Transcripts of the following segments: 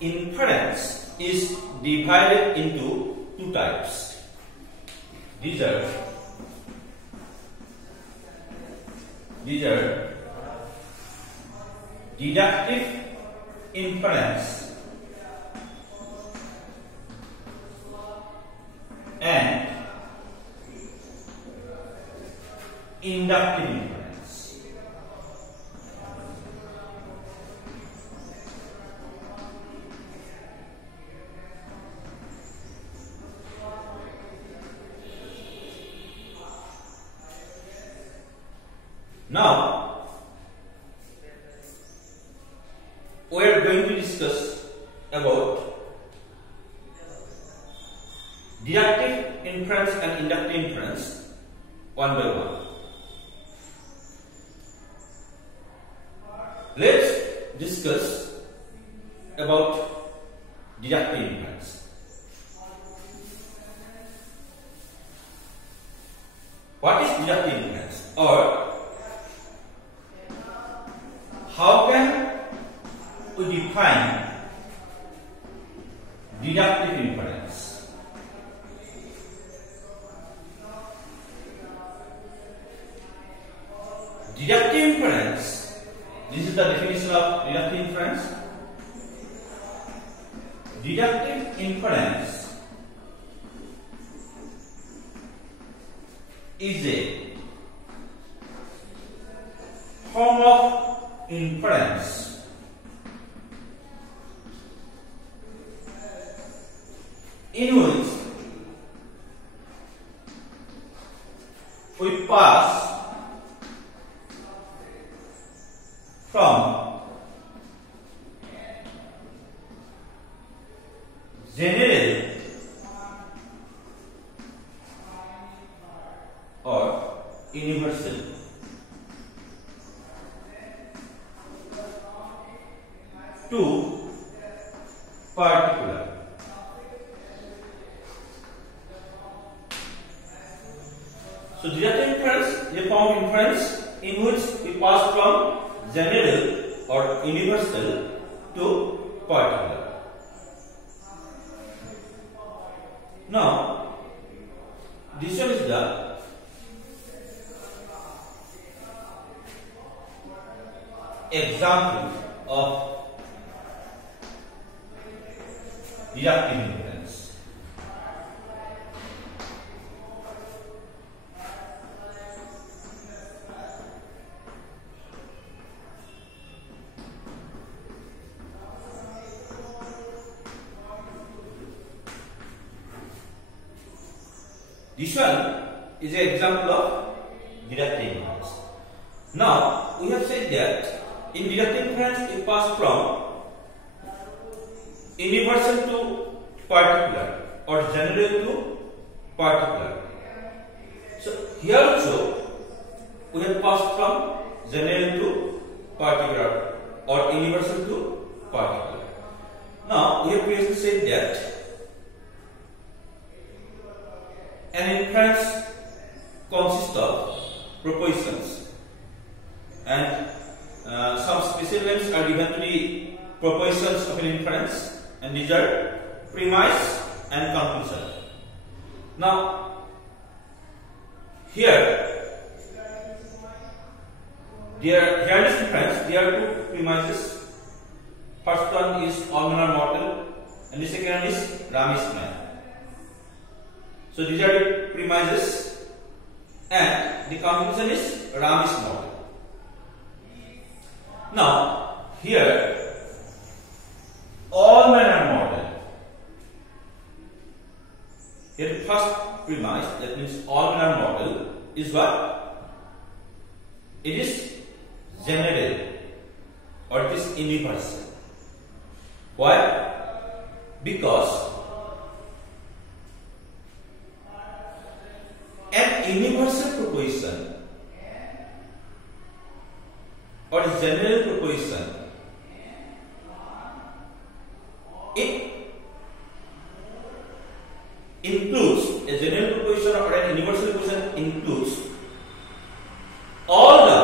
inference is divided into two types. These are deductive inference and inductive inference. Now, we are going to discuss about deductive inference and inductive inference one by one. Let's discuss about deductive inference. What is deductive inference, or how can we define deductive inference? Deductive inference, this is the definition of deductive inference. Deductive inference is a form of inference in which we pass from general or universal to particular. So deductive inference is a form of inference in which we pass from general or universal to particular. Now, this one is the example of deductive inference. This one is an example of deductive inference. Now, we have said that in deductive inference we pass from universal to particular or general to particular. So here also we have passed from general to particular or universal to particular. Now we have previously said that an inference consists of propositions, and some special names are given to the propositions of an inference, and these are premise and conclusion. Now, here in this inference there are two premises. First one is all men are mortal, and the second one is Ram is man. So these are the premises, and the conclusion is Ram is mortal. Now, here all men are mortal. Here the first premise, that means all men are mortal, is what? It is general or it is universal. Why? Because an universal proposition or a general proposition, it includes a general proposition or an universal proposition includes all the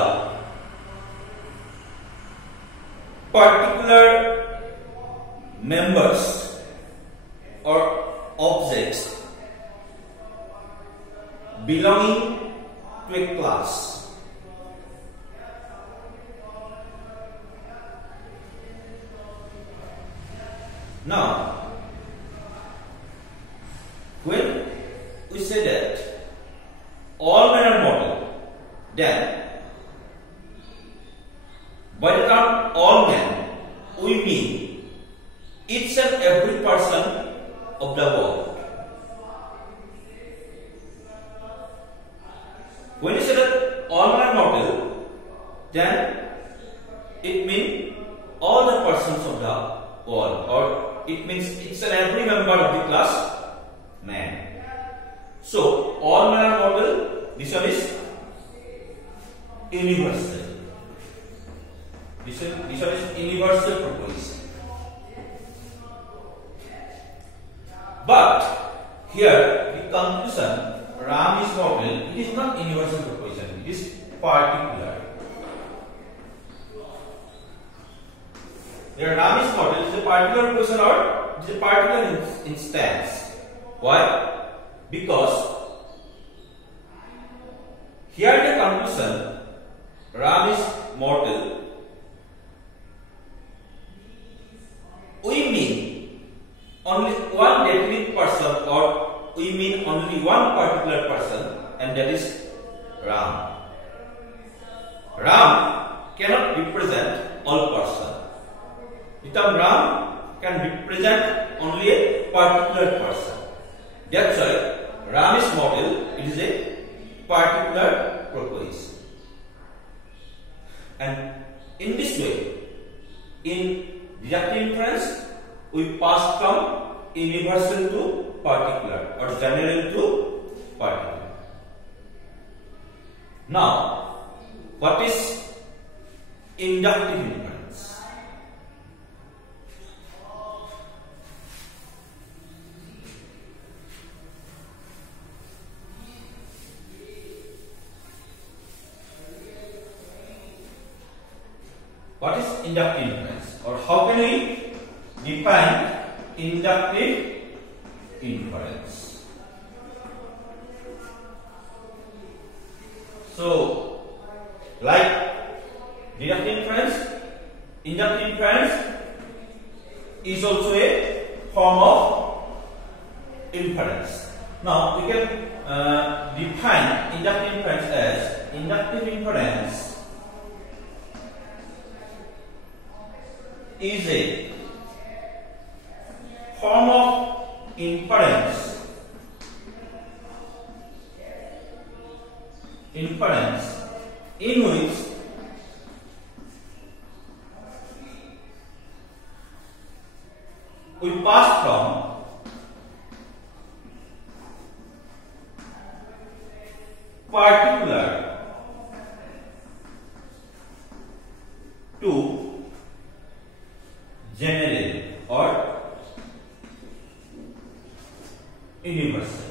particular members or objects belonging to a class. Now, when we say that all men are mortal, then by the term all men, we mean each and every person of the world. When you say that all men are mortal, then it means all the persons of the world, or it means each and every member of the class man. So all men are mortal, this one is universal. This one is universal proposition. But here the conclusion Ram is mortal, it is not universal proposition, it is particular. Here Ram is mortal, it is a particular proposition or it is a particular instance. Why? Because here the conclusion Ram is mortal, we mean only one definite person, or we mean only one particular person, and that is Ram. Ram cannot represent all persons. The term Ram can represent only a particular person. That's why Ram is mortal, it is a particular proposition. And in this way, in deductive inference, we pass from universal to particular, or general to particular. Now, what is inductive inference? What is inductive inference, or how can we define inductive inference? So, like deductive inference, inductive inference is also a form of inference. Now, we can define inductive inference as inductive inference is a form of inference in which we pass from particular to general or universal.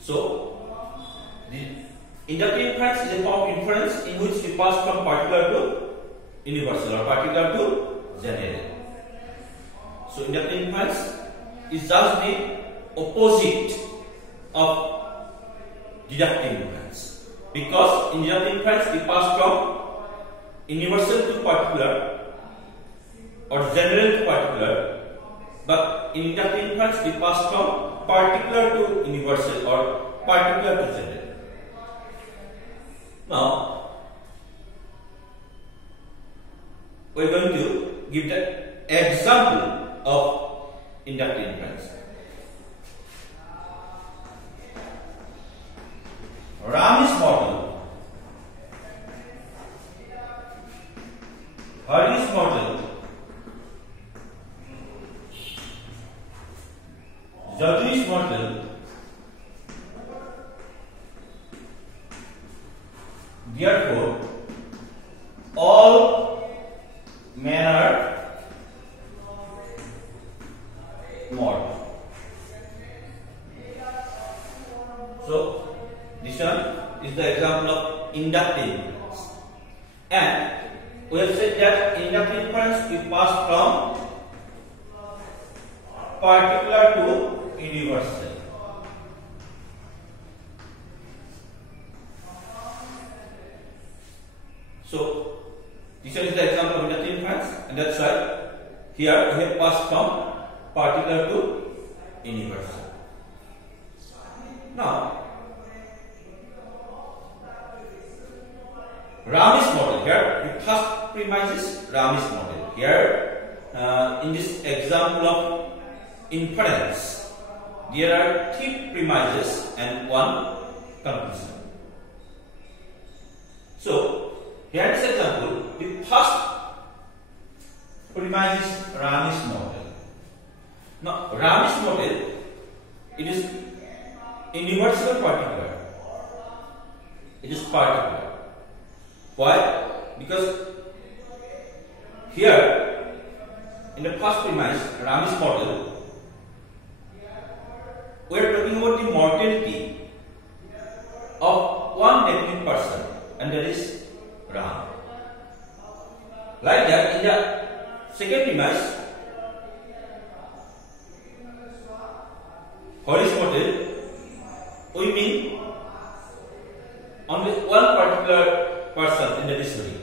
So, the inductive inference is a form of inference in which we pass from particular to universal or particular to general. So, inductive inference is just the opposite of deductive inference, because in deductive inference we pass from universal to particular or general to particular, but in inductive inference we pass from particular to universal or particular to general. Now, we are going to give the example of inductive inference. Ram is mortal, Hari is mortal, Jadu is mortal, therefore all men are mortal. So this one is the example of inductive inference, and we have said that inductive inference inference we pass from particular to universal. So this is the example of inductive inference, and that's why here we have passed from particular to universal. Now Ramis model, here the first premise is Ramis model. Here in this example of inference, there are 3 premises and 1 conclusion. So here in this example, the first premise is Ramis model. Now Ramis model, it is universal particular. It is particular. Why? Because here in the first premise, Ramis model, we are talking about the mortality of one definite person, and that is Ram. Like that, in the second premise, Hori's model, we mean only one particular person in the history.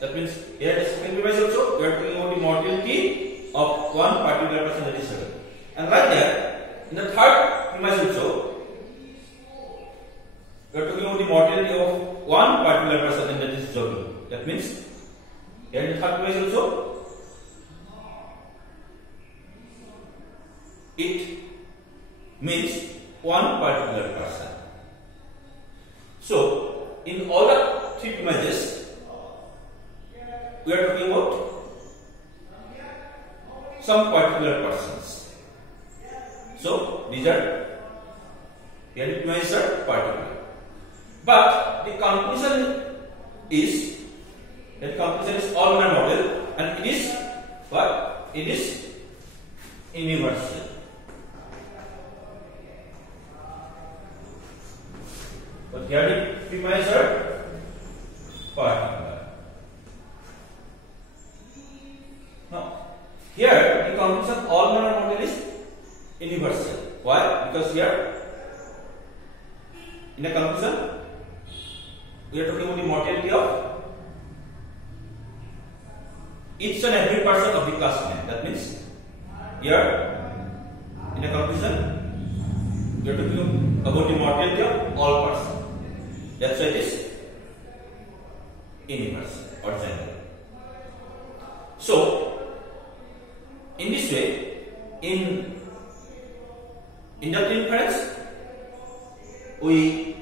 That means here the second premise also we are talking about the mortality of one particular person in the history. And like that, in the third premise also we are talking about the mortality of one particular person in the history. That means here in the third premise also it means one particular person. So in all the 3 premises, we are talking about some particular persons. So these are here the premises are particular. But the conclusion is all-manner model, and it is what? It is universal. But here the premises are particular. Now here the conclusion all-manner model is universal. Why? Because here in the conclusion we are talking about the mortality of each and every person of the classmate. That means here in the conclusion we are talking about the mortality of all persons. That's why it is universal or general. So in this way, in inductive inference, we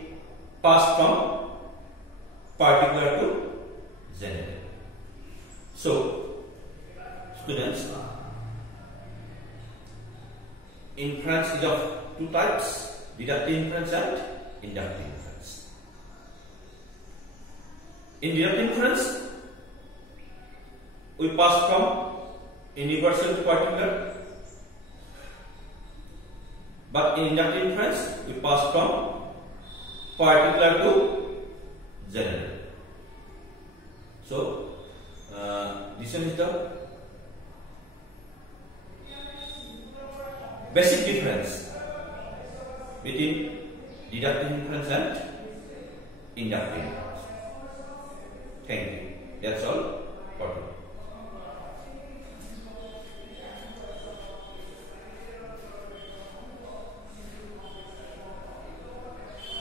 pass from particular to general. So students, inference is of 2 types: deductive inference and inductive inference. In deductive inference, we pass from universal to particular, but in inductive inference, we pass from particular to general. So this one is the basic difference between deductive inference and inductive inference. Thank you. That's all for today.